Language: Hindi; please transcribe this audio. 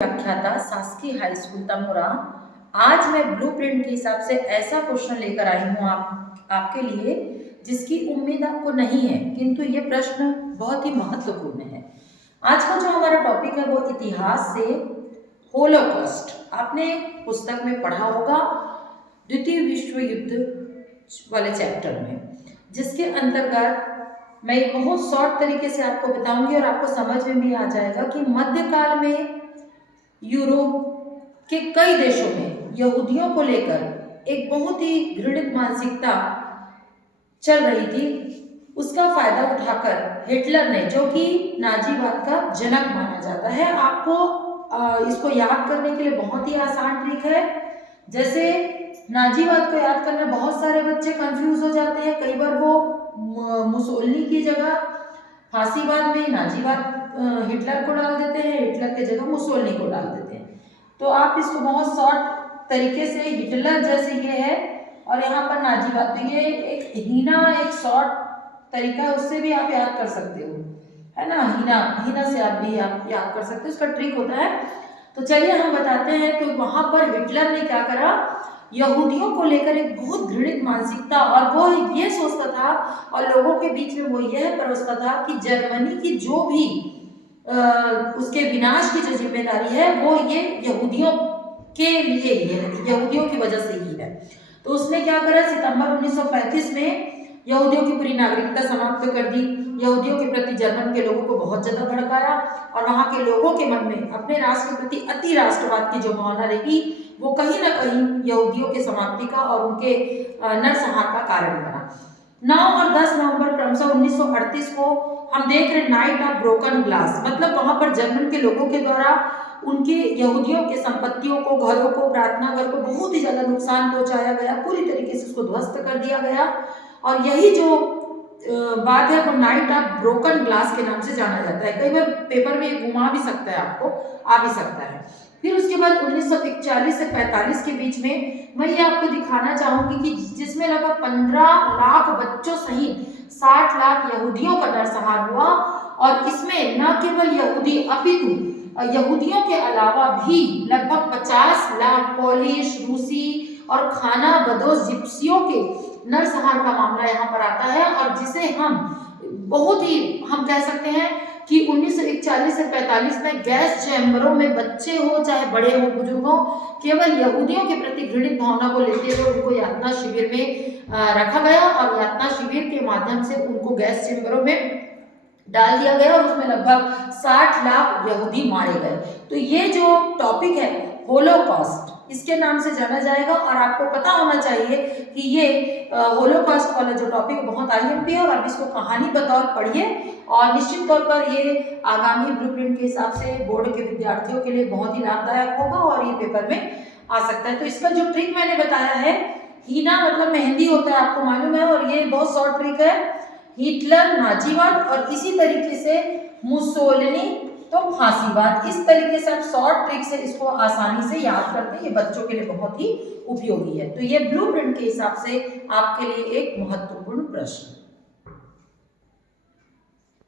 व्याख्याता शासकीय हाई स्कूल तमोरा। आज मैं ब्लूप्रिंट के हिसाब से ऐसा क्वेश्चन लेकर आई हूँ आपके लिए जिसकी उम्मीद आपको नहीं है, किंतु ये प्रश्न बहुत ही महत्वपूर्ण है। आज का जो हमारा टॉपिक है वो इतिहास से होलोकॉस्ट। आपने पुस्तक में पढ़ा होगा द्वितीय विश्व युद्ध वाले चैप्टर में, जिसके अंतर्गत मैं बहुत शॉर्ट तरीके से आपको बताऊंगी और आपको समझ में भी आ जाएगा कि मध्यकाल में यूरोप के कई देशों में यहूदियों को लेकर एक बहुत ही घृणित मानसिकता चल रही थी। उसका फायदा उठाकर हिटलर ने, जो कि नाजीवाद का जनक माना जाता है, आपको इसको याद करने के लिए बहुत ही आसान ट्रिक है। जैसे नाजीवाद को याद करना बहुत सारे बच्चे कंफ्यूज हो जाते हैं। कई बार वो मुसोलिनी की जगह फांसीवाद में नाजीवाद हिटलर को डाल देते हैं, हिटलर के जगह मुसोलिनी को डाल देते हैं। तो आप इसको बहुत शॉर्ट तरीके से, हिटलर जैसे ये है और यहाँ पर नाजीवाद, तो ये एक हीना, एक शॉर्ट तरीका है, उससे भी आप याद कर सकते हो, है ना। हीना से आप भी याद कर सकते हो, उसका ट्रिक होता है। तो चलिए हम बताते हैं। तो वहां पर हिटलर ने क्या करा, यहूदियों को लेकर एक बहुत घृणित मानसिकता, और वो ये सोचता था और लोगों के बीच में वो यह परोसता था कि जर्मनी की जो भी उसके विनाश की जो जिम्मेदारी है वो ये यहूदियों के लिए ही है, यहूदियों की वजह से ही है। तो उसने क्या करा, सितंबर 1935 में यहूदियों की पूरी नागरिकता समाप्त कर दी। यहूदियों के प्रति जर्मन के लोगों को बहुत ज्यादा भड़काया और वहां के लोगों के मन में अपने राष्ट्र के प्रति अति राष्ट्रवाद की जो भावना रही वो कहीं ना कहीं यहूदियों के समाप्ति का और उनके नरसंहार का कारण बना। 9 और 10 नवंबर क्रमशः 1938 को हम देख रहे नाइट ऑफ ब्रोकन ग्लास, मतलब वहां पर जर्मन के लोगों के द्वारा उनके यहूदियों के संपत्तियों को, घरों को, प्रार्थना घर को बहुत ही ज्यादा नुकसान पहुंचाया गया, पूरी तरीके से उसको ध्वस्त कर दिया गया। और यही जो बात है वो नाइट ऑफ ब्रोकन ग्लास के नाम से जाना जाता है। कई बार पेपर में घुमा भी सकता है, आपको आ भी सकता है। फिर उसके बाद 1941 से 45 के बीच में मैं ये आपको दिखाना चाहूंगी कि जिसमें लगभग 15 लाख बच्चों सहित 60 लाख यहूदियों का नरसंहार हुआ। और इसमें न केवल यहूदी अपितु यहूदियों के अलावा भी लगभग 50 लाख पोलिश, रूसी और खाना बदोश जिप्सियों के नरसंहार का मामला यहाँ पर आता है। और जिसे हम बहुत ही हम कह सकते हैं कि 1941 से 45 में गैस चैम्बरों में बच्चे हो चाहे बड़े हो, बुजुर्ग हो, केवल यहूदियों के प्रति घृणित भावना को लेते हुए उनको यातना शिविर में रखा गया और यातना शिविर के माध्यम से उनको गैस चैम्बरों में डाल दिया गया और उसमें लगभग 60 लाख यहूदी मारे गए। तो ये जो टॉपिक है होलोकॉस्ट, इसके नाम से जाना जाएगा। और आपको पता होना चाहिए कि ये होलोकॉस्ट वाला जो टॉपिक बहुत आईएमपी है और आप इसको कहानी बतौर पढ़िए और निश्चित तौर पर ये आगामी ब्लूप्रिंट के हिसाब से बोर्ड के विद्यार्थियों के लिए बहुत ही लाभदायक होगा और ये पेपर में आ सकता है। तो इसका जो ट्रिक मैंने बताया है, हीना मतलब मेहंदी होता है, आपको मालूम है, और ये बहुत शॉर्ट ट्रिक है। हिटलर नाजीवाद और इसी तरीके से मुसोलिनी तो फांसीवाद, इस तरीके से आप शॉर्ट ट्रिक से इसको आसानी से याद करते हैं। ये बच्चों के लिए बहुत ही उपयोगी है। तो ये ब्लूप्रिंट के हिसाब से आपके लिए एक महत्वपूर्ण प्रश्न।